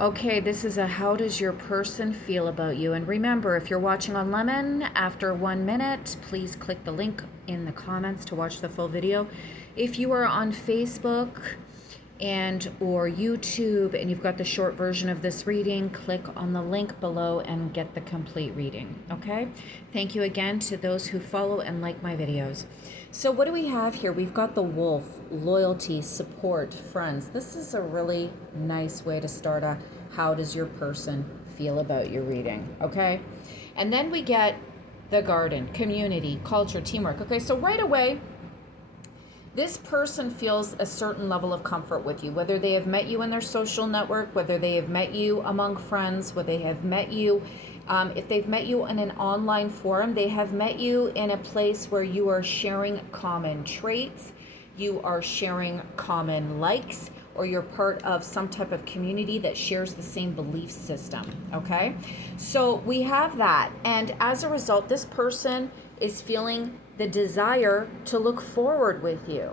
Okay, this is a how does your person feel about you? And remember, if you're watching on Lemon, after 1 minute, please click the link in the comments to watch the full video. If you are on Facebook and or YouTube and you've got the short version of this reading, click on the link below and get the complete reading, okay? Thank you again to those who follow and like my videos. So what do we have here? We've got the Wolf, loyalty, support, friends. This is a really nice way to start a how does your person feel about your reading, okay? And then we get the Garden, community, culture, teamwork. Okay, so right away, this person feels a certain level of comfort with you, whether they have met you in their social network, whether they have met you among friends, whether they have met you, if they've met you in an online forum, they have met you in a place where you are sharing common traits, you are sharing common likes, or you're part of some type of community that shares the same belief system, okay? So we have that, and as a result, this person is feeling the desire to look forward with you.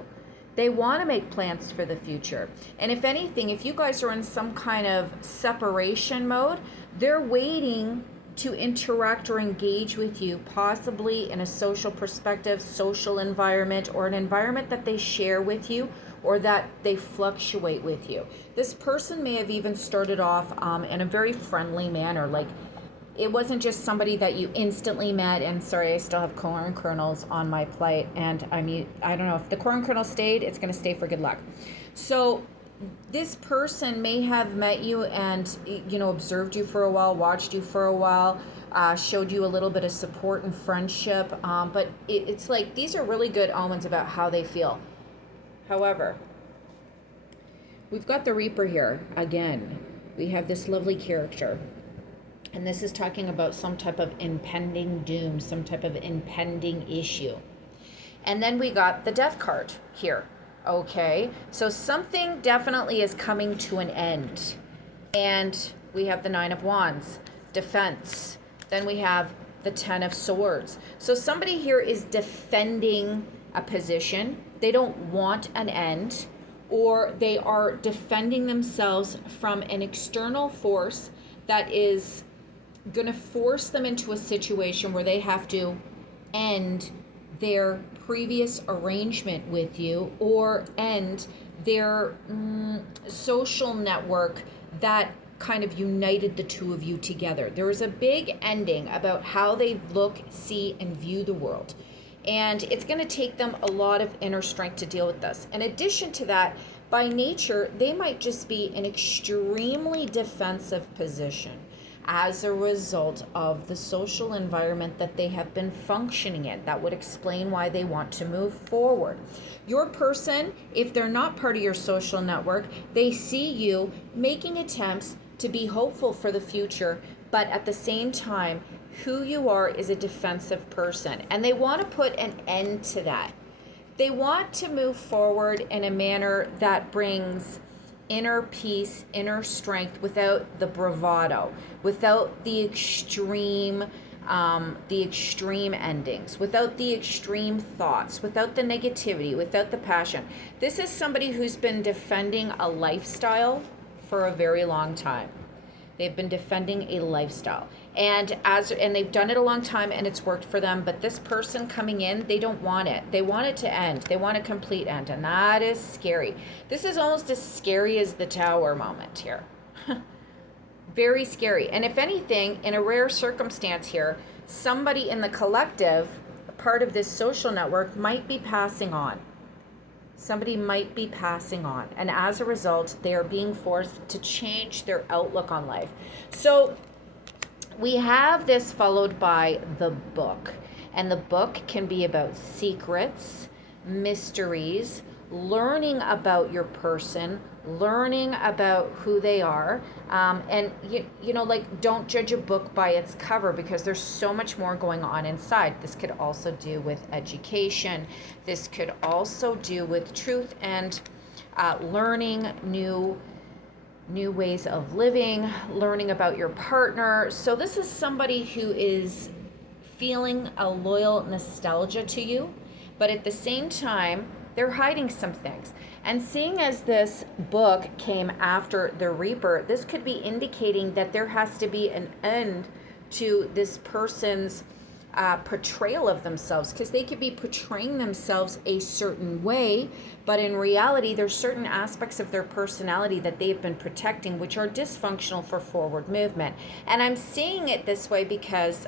They want to make plans for the future. And if anything, if you guys are in some kind of separation mode, they're waiting to interact or engage with you, possibly in a social perspective, social environment, or an environment that they share with you or that they fluctuate with you. This person may have even started off in a very friendly manner, like it wasn't just somebody that you instantly met. And sorry, I still have corn kernels on my plate, and I don't know if the corn kernel stayed, it's going to stay for good luck. So this person may have met you and observed you for a while, watched you for a while, showed you a little bit of support and friendship, but it's like these are really good omens about how they feel. However, we've got the Reaper here again. We have this lovely character. And this is talking about some type of impending doom, some type of impending issue. And then we got the Death card here. Okay, so something definitely is coming to an end. And we have the Nine of Wands, defense. Then we have the Ten of Swords. So somebody here is defending a position. They don't want an end, or they are defending themselves from an external force that is going to force them into a situation where they have to end their previous arrangement with you or end their social network that kind of united the two of you together. There is a big ending about how they look, see, and view the world. And it's going to take them a lot of inner strength to deal with this. In addition to that, by nature, they might just be an extremely defensive position as a result of the social environment that they have been functioning in. That would explain why they want to move forward. Your person, if they're not part of your social network, they see you making attempts to be hopeful for the future, but at the same time, who you are is a defensive person, and they want to put an end to that. They want to move forward in a manner that brings inner peace, inner strength, without the bravado, without the extreme endings, without the extreme thoughts, without the negativity, without the passion. This is somebody who's been defending a lifestyle for a very long time. They've been defending a lifestyle, and they've done it a long time, and it's worked for them. But this person coming in, they don't want it. They want it to end. They want a complete end, and that is scary. This is almost as scary as the Tower moment here. Very scary. And if anything, in a rare circumstance here, somebody in the collective, part of this social network, might be passing on. Somebody might be passing on, and as a result, they are being forced to change their outlook on life. So we have this followed by the book, and the book can be about secrets, mysteries, learning about your person, learning about who they are, and don't judge a book by its cover, because there's so much more going on inside. This could also do with education. This could also do with truth and learning new ways of living, learning about your partner. So this is somebody who is feeling a loyal nostalgia to you, but at the same time, They're hiding some things. And seeing as this book came after the Reaper, this could be indicating that there has to be an end to this person's portrayal of themselves, because they could be portraying themselves a certain way, but in reality there's certain aspects of their personality that they've been protecting which are dysfunctional for forward movement. And I'm seeing it this way because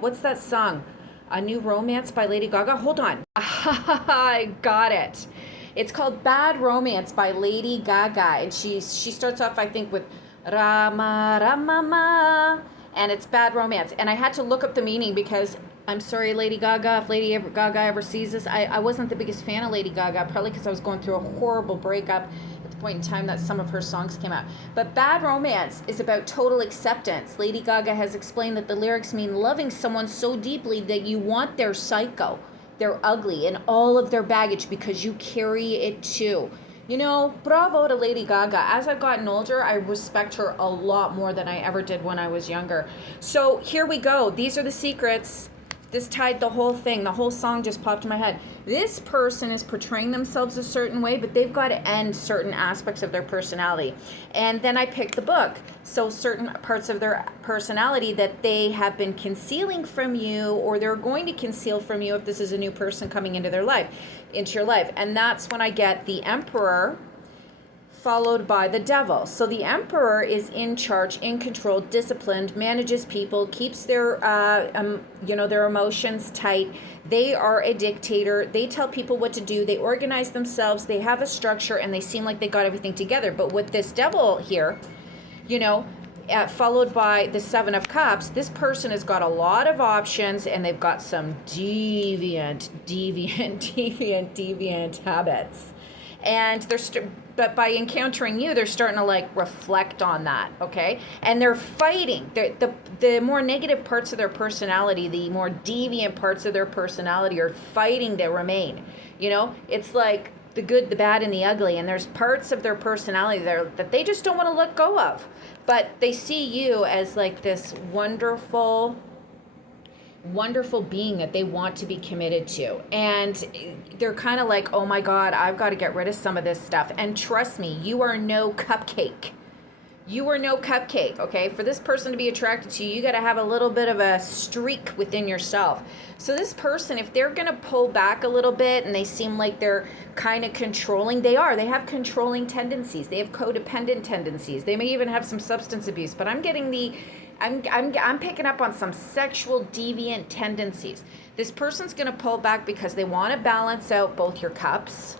what's that song? A New Romance by Lady Gaga? Hold on. I got it. It's called Bad Romance by Lady Gaga, and she starts off, I think, with Rama Ramama, and it's Bad Romance. And I had to look up the meaning because, I'm sorry, Lady Gaga, if Lady Gaga ever sees this, I wasn't the biggest fan of Lady Gaga, probably because I was going through a horrible breakup at the point in time that some of her songs came out. But Bad Romance is about total acceptance. Lady Gaga has explained that the lyrics mean loving someone so deeply that you want their psycho, they're ugly, and all of their baggage because you carry it too. You know, bravo to Lady Gaga. As I've gotten older, I respect her a lot more than I ever did when I was younger. So here we go. These are the secrets. This tied the whole thing. The whole song just popped in my head. This person is portraying themselves a certain way, but they've got to end certain aspects of their personality. And then I picked the book. So certain parts of their personality that they have been concealing from you, or they're going to conceal from you if this is a new person coming into your life. And that's when I get the Emperor, followed by the Devil. So the Emperor is in charge, in control, disciplined, manages people, keeps their their emotions tight. They are a dictator. They tell people what to do. They organize themselves. They have a structure, and they seem like they got everything together. But with this Devil here, followed by the Seven of Cups, this person has got a lot of options, and they've got some deviant habits. And but by encountering you, they're starting to reflect on that, okay? And they're fighting. The more negative parts of their personality, the more deviant parts of their personality are fighting to remain. It's like the good, the bad, and the ugly. And there's parts of their personality that they just don't want to let go of. But they see you as this wonderful being that they want to be committed to. And they're kind of like, oh my God, I've got to get rid of some of this stuff. And trust me, you are no cupcake. You are no cupcake, okay? For this person to be attracted to you, you got to have a little bit of a streak within yourself. So this person, if they're going to pull back a little bit and they seem like they're kind of controlling, they have controlling tendencies. They have codependent tendencies. They may even have some substance abuse, but I'm getting I'm picking up on some sexual deviant tendencies. This person's going to pull back because they want to balance out both your cups.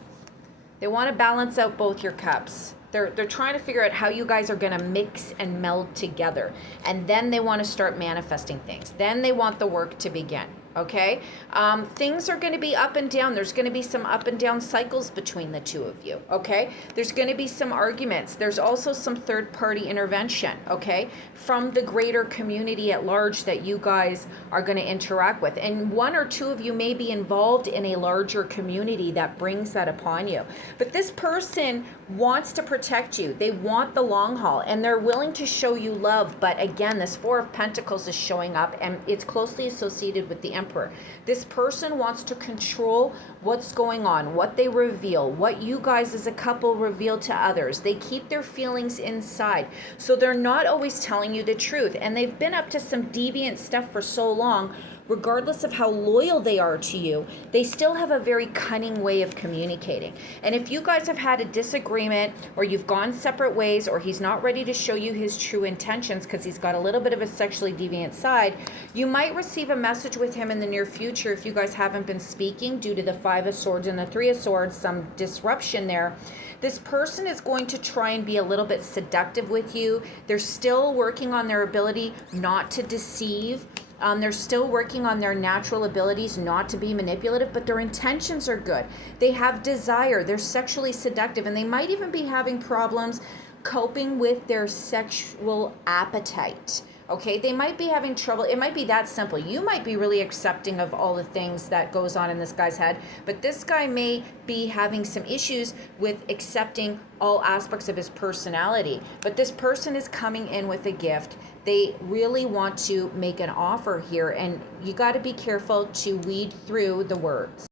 They're trying to figure out how you guys are going to mix and meld together. And then they want to start manifesting things. Then they want the work to begin. Okay? Things are going to be up and down. There's going to be some up and down cycles between the two of you. Okay? There's going to be some arguments. There's also some third-party intervention. Okay? From the greater community at large that you guys are going to interact with. And one or two of you may be involved in a larger community that brings that upon you. But this person wants to protect you. They want the long haul, and they're willing to show you love. But again, this Four of Pentacles is showing up, and it's closely associated with the Emperor. This person wants to control what's going on, what they reveal, what you guys as a couple reveal to others. They keep their feelings inside. So they're not always telling you the truth. And they've been up to some deviant stuff for so long. Regardless of how loyal they are to you, they still have a very cunning way of communicating. And if you guys have had a disagreement, or you've gone separate ways, or he's not ready to show you his true intentions because he's got a little bit of a sexually deviant side, you might receive a message with him in the near future if you guys haven't been speaking due to the Five of Swords and the Three of Swords, some disruption there. This person is going to try and be a little bit seductive with you. They're still working on their ability not to deceive. They're still working on their natural abilities not to be manipulative, but their intentions are good. They have desire. They're sexually seductive, and they might even be having problems coping with their sexual appetite. Okay, they might be having trouble. It might be that simple. You might be really accepting of all the things that goes on in this guy's head, but this guy may be having some issues with accepting all aspects of his personality. But this person is coming in with a gift. They really want to make an offer here, and you got to be careful to weed through the words.